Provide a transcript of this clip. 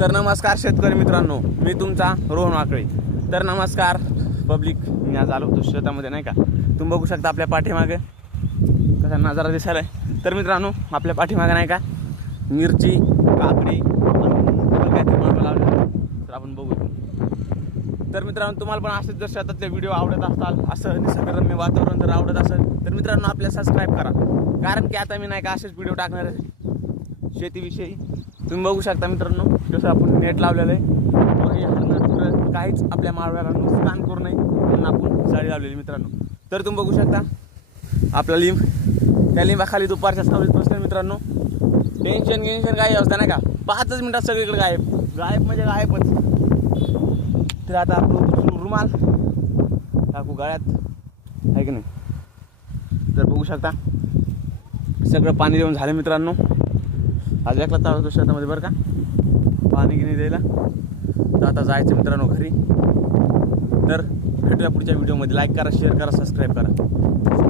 तर नमस्कार शेतकरी मित्रांनो, मी तुमचा रोहन वाकळे. तर नमस्कार पब्लिक, मी आज आलो होतो शेतामध्ये नाही का. तुम्ही बघू शकता आपल्या पाठीमागे कसा नजारा दिसायला आहे. तर मित्रांनो, आपल्या पाठीमागे नाही का मिरची, काकडी काहीतरी मागं लावलं, तर आपण बघू. तर मित्रांनो, तुम्हाला पण असेच जर शेतातले व्हिडिओ आवडत असताल, असं निसर्गरम्य वातावरण जर आवडत असेल तर मित्रांनो आपल्या सबस्क्राईब करा. कारण की आता मी नाही का असेच व्हिडिओ टाकणार आहे शेतीविषयी. तुम्ही बघू शकता मित्रांनो, जसं आपण नेट लावलेलं आहे, हरणं काहीच आपल्या माळव्याला नुकसान करू नये म्हणून आपण जाळी लावलेली मित्रांनो. तर तुम्ही बघू शकता आपला लिंब, त्या लिंबाखाली दुपारच्या सावलीत बसले मित्रांनो. टेन्शन काही अवस्था नाही का, 5 मिनिटात सगळीकडे गायब म्हणजे गायबच. तर आता आपण रुमाल टाकू गळ्यात, आहे की नाही. तर बघू शकता सगळं पाणी देऊन झालं मित्रांनो. आज एकला चालू होतो शेतामध्ये बरं का, पाणी गिनी द्यायला. तर आता जायचं मित्रांनो घरी. तर भेटूया पुढच्या व्हिडिओमध्ये. लाईक करा, शेअर करा, सबस्क्राईब करा.